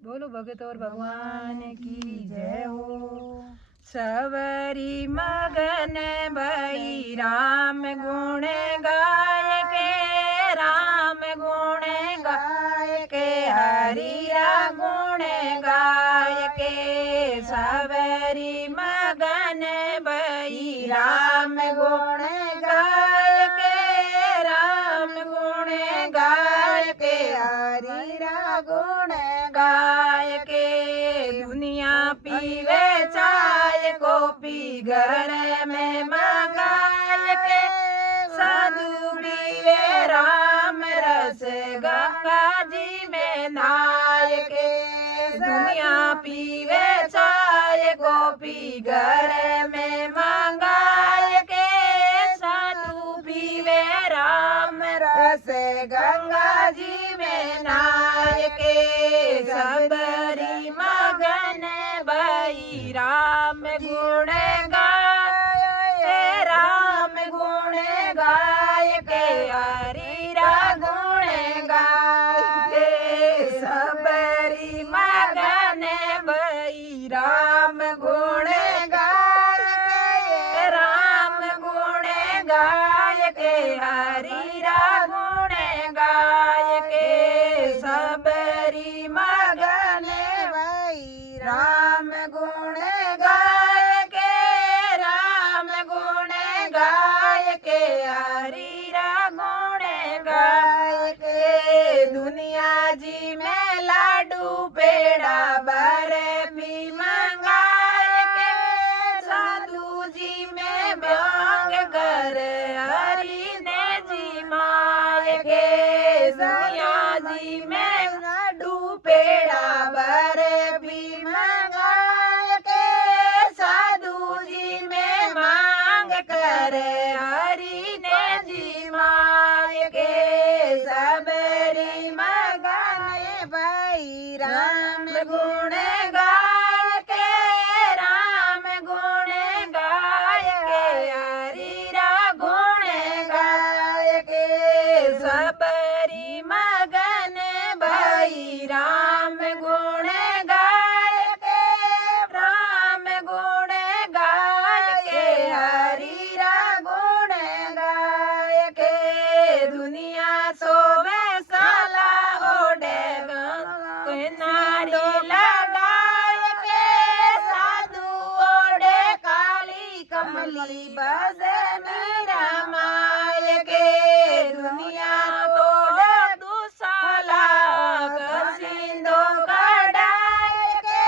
बोलो भगत और भगवान की जय हो। सवरी मगन भई राम गुण गाय के, राम गुण गाय के, हरि गुण गाय के। सवरी मगन भई राम गुण गाय के, राम गुण गाय के, हरि गुण गाय के। दुनिया पीवे चाय कॉफी घर में मंगाय के, साधु पीवे राम रस गंगा जी में नहाय के। दुनिया पीवे चाय कॉफी घर में मंगाय के, साधु पीवे राम रस गंगा जी में नहाय के। सबरी मगन भई राम गुण गाय, राम गुण गाय के, हरि गुण गाय। सबरी मगन भई राम गुण गाय के, राम गुण गाय के, हरि गुण गाय के। सबरी मगन भई राम गुण गाय के, राम गुण गाय के, हरि गुण गाय के। दुनिया जी में लाडू पेड़ा बर्फी मंगाय के, साधु जी में भांग कर हरि ने जी माय के। दुनिया जी में लाडू पेड़ा बर्फी मंगाय के, साधु जी में मांग कर हरि ने जी माय के। सबरी मगन भई राम गुण गाय के, राम गुण गाय के, हरि गुण गाय के। सबरी मगन भई राम गुण गाय के, राम गुण गाय के, हरि गुण गाय के। दुनिया सोवे साला ओढ़े नारी लगाय के, साधु ओढ़े काली कमली बसे मीरा माय के। दुनिया तो दुसाला कसिंदो कढ़ाय के,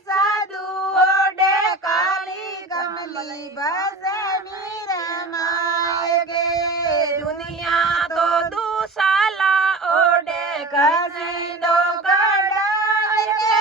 साधु ओढ़े काली कमली बसे मीरा माय के। दुनिया तो दुसाला ओढ़े कसिंदो कढ़ाय के,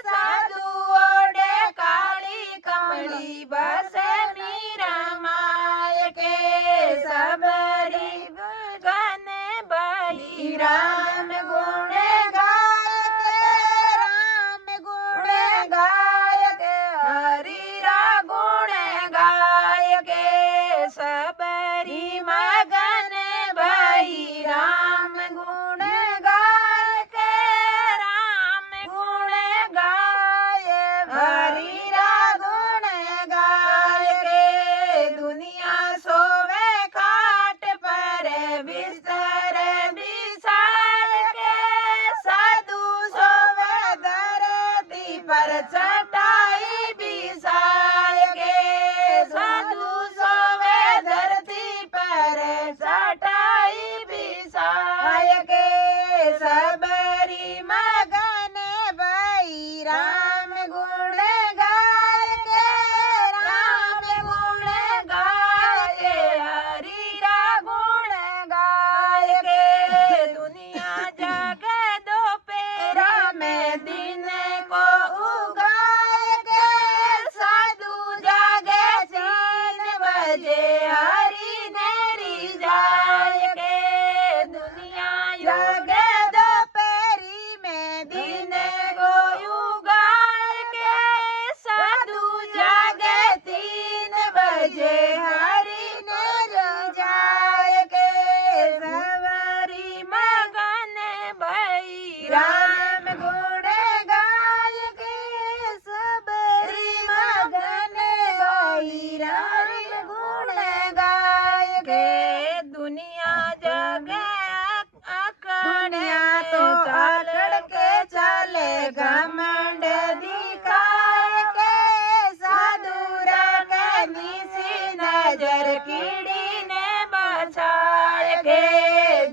साधु ओढ़े काली कमली बसे मीरा माय के। सबरी गन भई राम गुण गाय के, राम गुण गाय के, हरि गुण गाय के। सबरी मगन भई राम गुण गाय के, घमंड दिखाए के साधु रंग निसी नजर कीड़ी ने बचाए के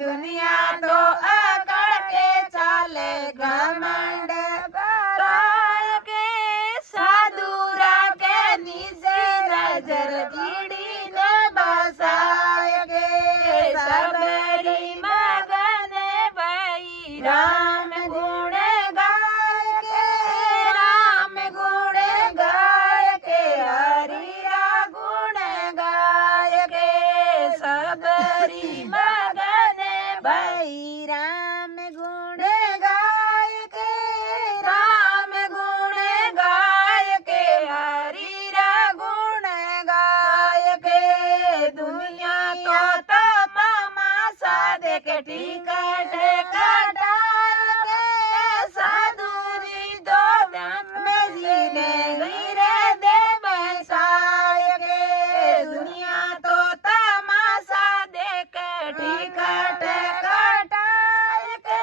दुनिया तो अकड़ के चाले घमंड कराए के साधु रंग निसी नजर कीड़ी ने बचाए के सबरी मगन भई राम गुण गाय के राम गुण गाय के हरिया गुण गाय के सबरी मगन भई राम गुण गाय के राम गुण गाय के हरिया गुण गाय के दुनिया तो मामा सादे के टिकट कटा के साधुरी दो में जीने गिरे दे बसाए के दुनिया तो तमाशा देख टिकट कटाए के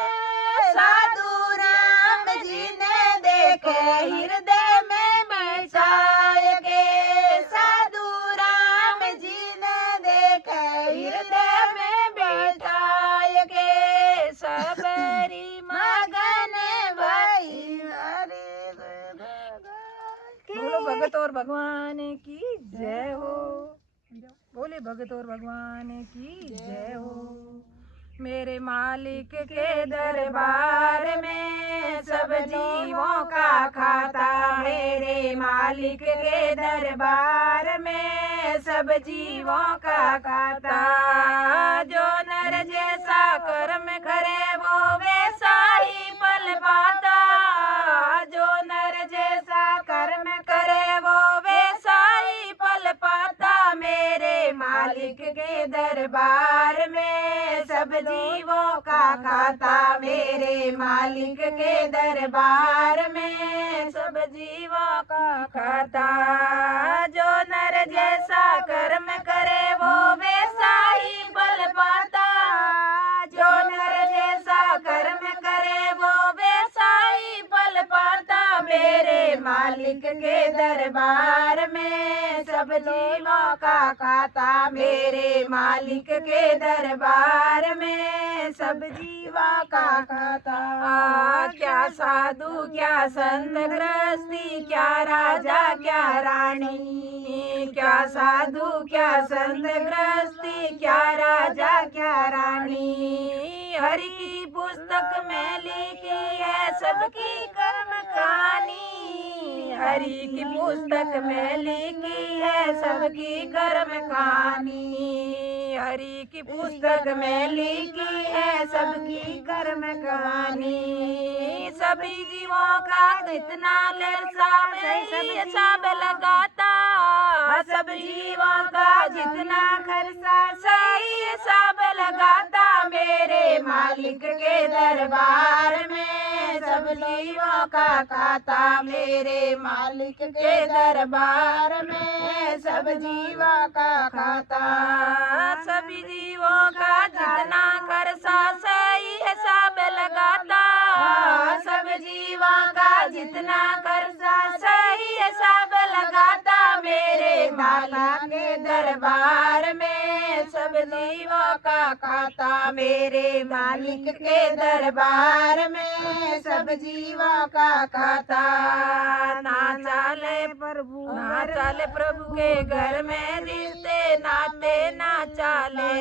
साधु राम जी ने देखे हृदय में बसाए के साधु राम जी ने देखे हृदय में बैठाए के सबरी मगन भई हरे बोलो भगत और भगवान की जय हो। बोले भगत और भगवान की जय हो। मेरे मालिक के दरबार में सब जीवों का खाता मेरे मालिक के दरबार में सब जीवों का खाता जो नर जैसा कर्म करे वो वैसा ही फल पाता जो नर जैसा कर्म करे वो वैसा ही फल पाता मेरे मालिक के दरबार में सब जीवों का खाता मेरे मालिक के दरबार में सब जीवों का खाता जो नर जैसा कर्म करे वो वैसा ही फल पाता जो नर जैसा कर्म करे वो वैसा ही फल पाता मेरे मालिक के दरबार में सब जीवों का खाता मेरे मालिक के दरबार में सब जीवा का खाता क्या साधु क्या संत गृहस्थी क्या राजा क्या रानी क्या साधु क्या संत गृहस्थी क्या राजा क्या रानी हरि की पुस्तक में लिखी है सबकी कर्म कहानी हरि की पुस्तक में लिखी है सबकी कर्म कहानी हरि की पुस्तक में लिखी है सबकी कर्म कहानी सभी जीवों का जितना हिसाब लगाता सब जीवों का जितना खर्चा सही हिसाब लगाता मेरे मालिक के दरबार में सब जीवों का खाता मेरे मालिक के दरबार में सब जीवों का खाता सभी जीवों का जितना खर्चा सही हिसाब लगाता सब जीवों का जितना खर्चा सही हिसाब लगाता मेरे मालिक के दरबार में सब जीवों का खाता मेरे मालिक के दरबार में सब जीवों का खाता ना चाले प्रभु के घर में रिश्ते नाते ना चाले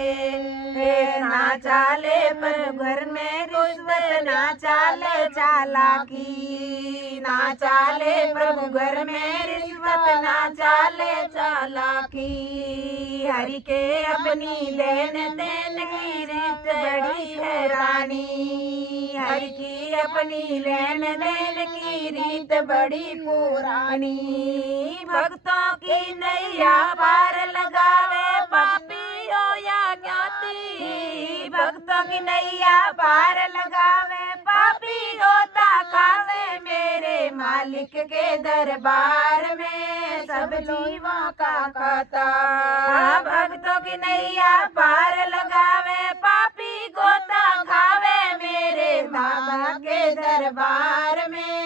पर घर में रिश्ते ना चाले चालाकी ना चाले प्रभु घर में रिश्वत ना चाले चालाकी हरि के अपनी लेन देन की रीत बड़ी हैरानी हरि की अपनी लेन देन की रीत बड़ी पुरानी भक्तों की नैया पार लगावे पापी हो या ज्ञाती भक्तों की नैया पार लगावे पापी होता खावे मेरे मालिक के दरबार में सब जीवों का खाता भक्तों की नैया पार लगावे पापी गोता खावे मेरे बाबा के दरबार में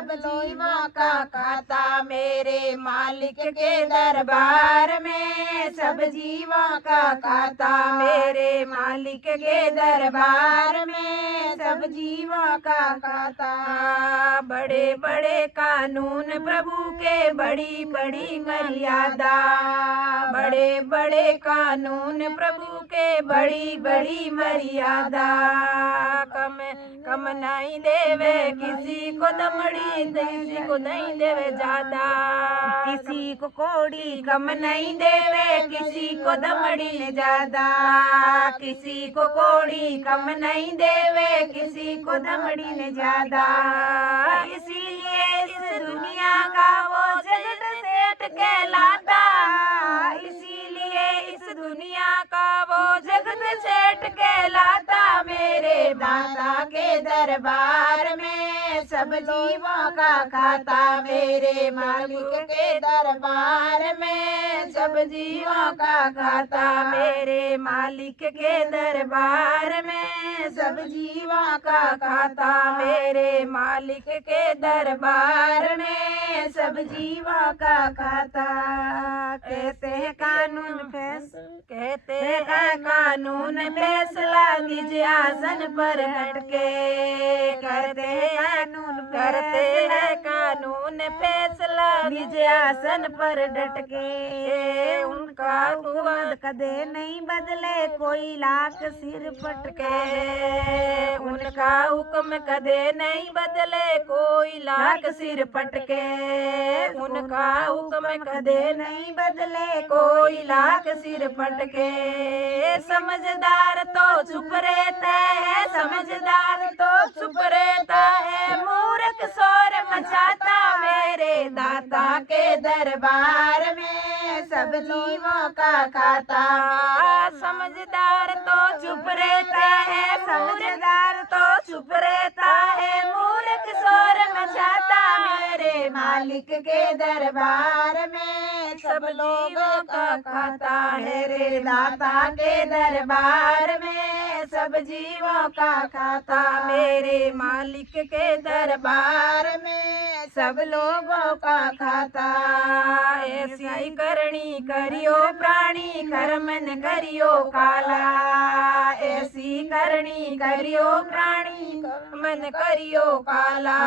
सब जीवों का खाता मेरे मालिक के दरबार में, सब जीवों का खाता मेरे मालिक के दरबार में, सब जीवों का खाता। बड़े बड़े कानून प्रभु के, बड़ी बड़ी मर्यादा, बड़े बड़े कानून प्रभु के, बड़ी बड़ी मर्यादा। कम नहीं देवे किसी को दमड़ी, किसी को नहीं देवे ज्यादा, किसी को कोड़ी कम नहीं देवे, किसी को दमड़ी ज्यादा, किसी को कोड़ी कम नहीं देवे, किसी को दमड़ी ने ज्यादा। इसलिए इस दुनिया का वो जगत सेठ कहलाता, इसीलिए इस दुनिया का वो जगत सेठ कहलाता। मेरे दाता के दरबार में सब जीवों का खाता, मेरे मालिक के दरबार में सब जीवों का खाता, मेरे मालिक के दरबार में सब जीवों का खाता, मेरे मालिक के दरबार में सब जीवों का खाता। कहते हैं कानून कहते हैं कानून फैसला निज आसन पर हटके, करते हैं कानून फैसला निज आसन पर डटके। उनका हुक्म कदे नहीं बदले कोई लाख सिर पटके, उनका हुक्म कदे नहीं बदले कोई लाख सिर पटके, उनका हुक्म कदे नहीं बदले कोई लाख सिर पटके। समझदार तो चुप रहता है, समझदार तो चुप रहता है, मूर्ख शोर मचाता मेरे दाता के दरबार में सब जीवों का खाता। समझदार तो चुप रहता है, समझदार तो चुप रहता है, मूर्ख शोर मचाता मेरे मालिक के दरबार में सब लोगों का खाता है। रे दाता के दरबार में सब जीवों का खाता, मेरे मालिक के दरबार में सब लोगों का खाता। ऐसी करनी करियो प्राणी, कर्मन करियो काला, ऐसी करनी करियो प्राणी, मन करियो काला।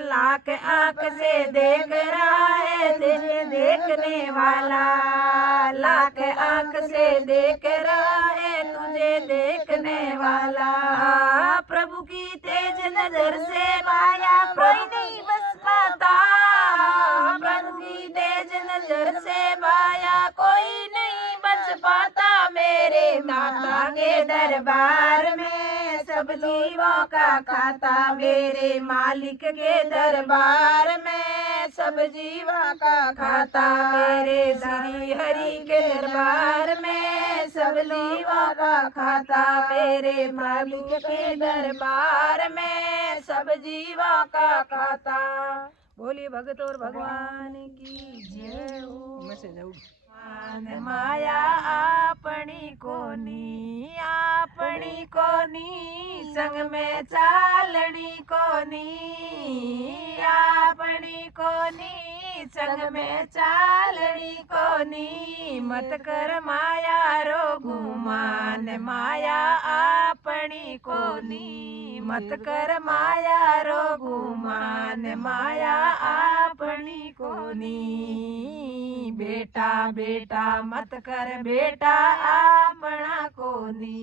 लाख आंख से देख रहा है तुझे देखने वाला, लाख आंख से देख रहा है तुझे देखने वाला। प्रभु की तेज नजर से माया कोई नहीं बच पाता, प्रभु की तेज नजर से माया कोई नहीं बच पाता। मेरे दाता के दरबार में सब जीवों का खाता, मेरे मालिक के दरबार में सब जीवों का खाता, मेरे श्री हरि के दरबार में सब जीवों का खाता, मेरे मालिक के दरबार में सब जीवों का खाता। बोलिए भगत और भगवान की जय हो। माया आपनी कोनी, आपनी कोनी संग में चालनी कोनी, आपनी कोनी संग में चालनी कोनी। मत कर माया रो गुमान, माया आपनी कोनी, मत कर माया रो गुमान, माया आपनी कोनी। बेटा बेटा मत कर बेटा आपना कोनी,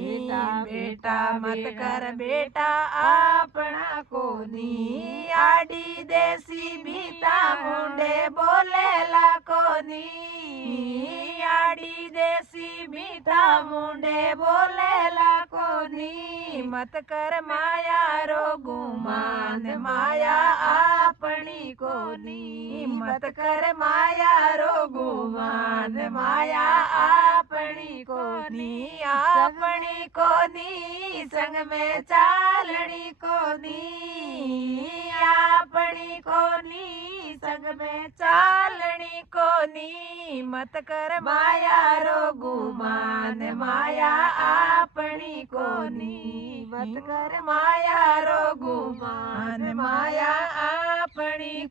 बेटा बेटा मत कर बेटा आपना कोनी। आडी देसी भीता मुंडे बोलेला कोनी, आडी देसी भीता मुंडे बोलेला कोनी। मत कर माया रो गुमान, माया आपनी कोनी, मत कर माया रो गुमान, माया आपनी कोनी, आपनी कोनी संग में चालनी कोनी, आपनी कोनी संग में चालनी कोनी। मत कर माया रो गुमान, माया आपनी कोनी, मत कर माया रो गुमान, माया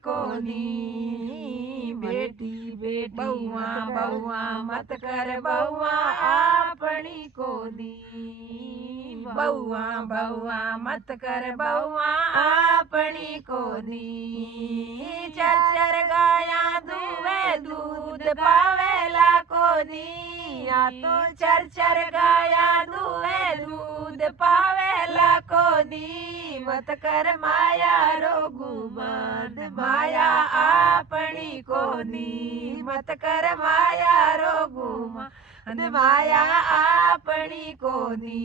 कोनी बेटी बेटी बहुआ बहुआ मत कर बहुआ आपनी कोनी बहुआ बहुआ मत कर बहुआ आपनी कोनी चर चर गाया दुवे दूध पावेला कोनी या तो चर चर गाया दुवे दूध पावेला कोनी मत कर माया रो गुमान माया आपनी कोनी मत कर माया रो गुमान माया आपनी कोनी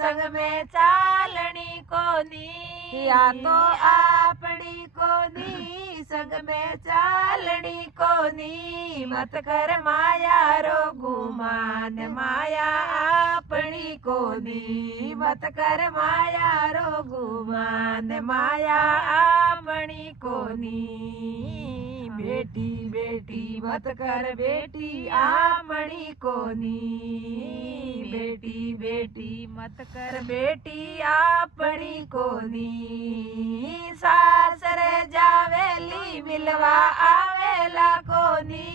संग में चालनी कोनी या तो आपनी कोनी संग में चालनी कोनी मत कर माया रो गुमान माया आपनी कोनी मत कर माया रो गुमान माया आपनी कोनी बेटी बेटी मत कर बेटी आपनी कोनी बेटी बेटी मत कर बेटी आपनी कोनी सासर जावेली मिलवा आवेला कोनी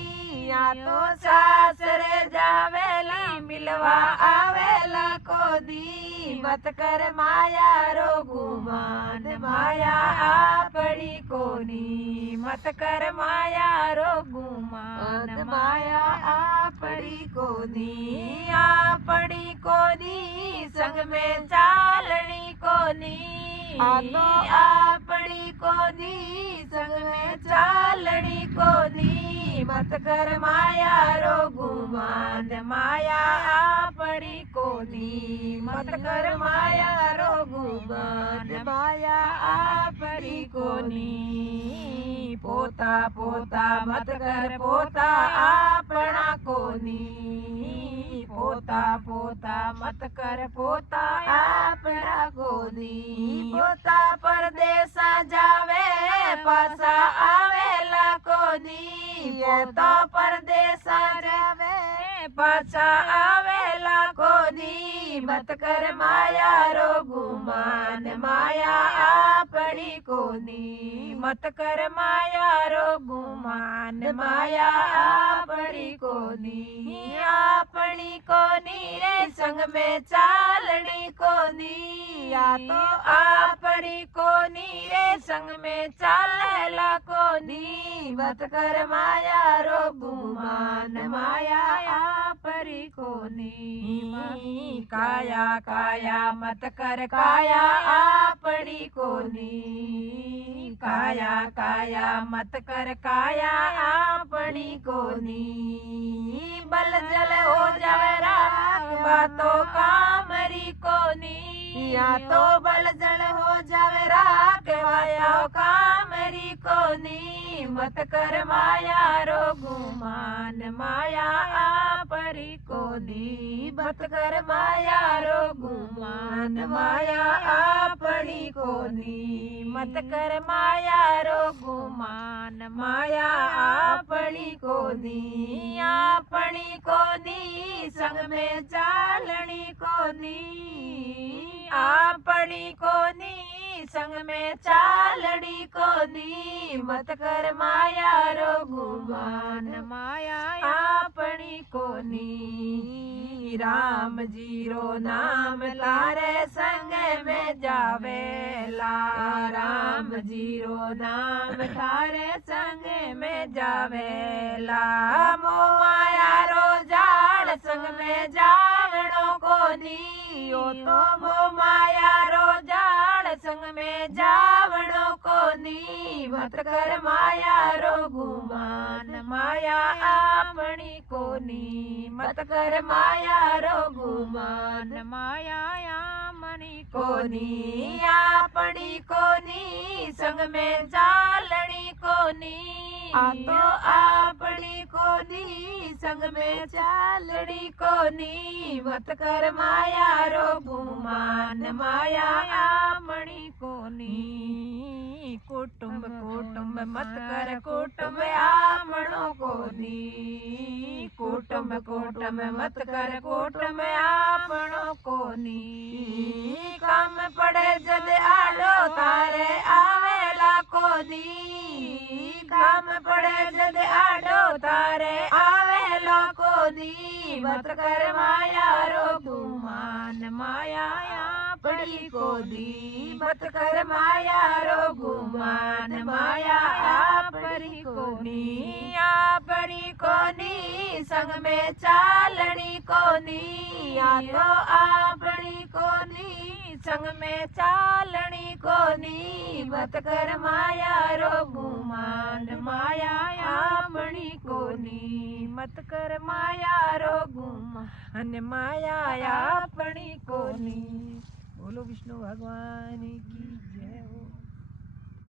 या तो सासर जावेली मिलवा आवेला कोनी मत कर माया रो गुमान माया आपनी कोनी मत कर माया रो गुमान माया आपनी कोनी संग में चालनी कोनी आपनी कोनी संग में चालनी कोनी मत कर माया रो गुमान माया आपनी कोनी मत कर माया रो गुमान माया आपनी कोनी पोता पोता मत कर पोता आपना कोनी पोता पोता मत कर पोता आपना कोनी पोता परदेसा जावे पासा आवेला कोनी पोता परदेसा जावे पासा आवेला कोनी मत कर माया रो गुमान माया आपनी कोनी मत कर माया रो गुमान माया आपनी कोनी रे संग में चालनी कोनी या तो आपनी कोनी रे संग में चालेला कोनी मत कर माया रो गुमान माया आपनी कोनी काया काया मत कर काया आपनी कोनी काया काया मत कर काया आपनी कोनी बल जल हो जावे राख बातों कामरी कोनी या तो बल जल हो जावे राख बातों कामरी कोनी मत कर माया रो गुमान माया आपरी कोनी मत कर माया रो गुमान माया आपनी कोनी मत कर माया रो गुमान माया आपनी कोनी संग में चालनी कोनी आपनी कोनी संग में चालनी कोनी मत कर माया रो गुमान माया आपनी कोनी राम जी रो नाम तारे संग में जावेला राम जी रो नाम तारे संग में जावेला मो माया रो जाड़ संग में जावड़ो कोनी ओ तो मो माया रो जाड़ संग में जावड़ो कोनी मत कर माया रो गुमान माया आपनी कोनी मत कर माया रो गुमान माया आपनी कोनी आपनी कोनी संग में चालनी कोनी तो आपनी कोनी संग में चालनी कोनी मत कर माया रो गुमान माया आपनी कोनी कुटुंब कुटुंब मत कर कुटुंब आपनो कोनी कुटुंब कुटुंब मत कर कुटुंब आपनो कोनी काम पड़े जद आडो तारे आ दी काम पड़े जद आडो तारे आवे लोको दी मत कर माया रो गुमान माया पड़ी को दी मत कर माया रो गुमान माया पड़ी कोनी पड़ी कोनी संग में चालनी कोनी आयो आपड़ी कोनी संग में चालनी कोनी मत कर माया रो गुमान माया आपड़ी कोनी मत कर माया रो गुमान माया आपड़ी कोनी। बोलो विष्णु भगवान की।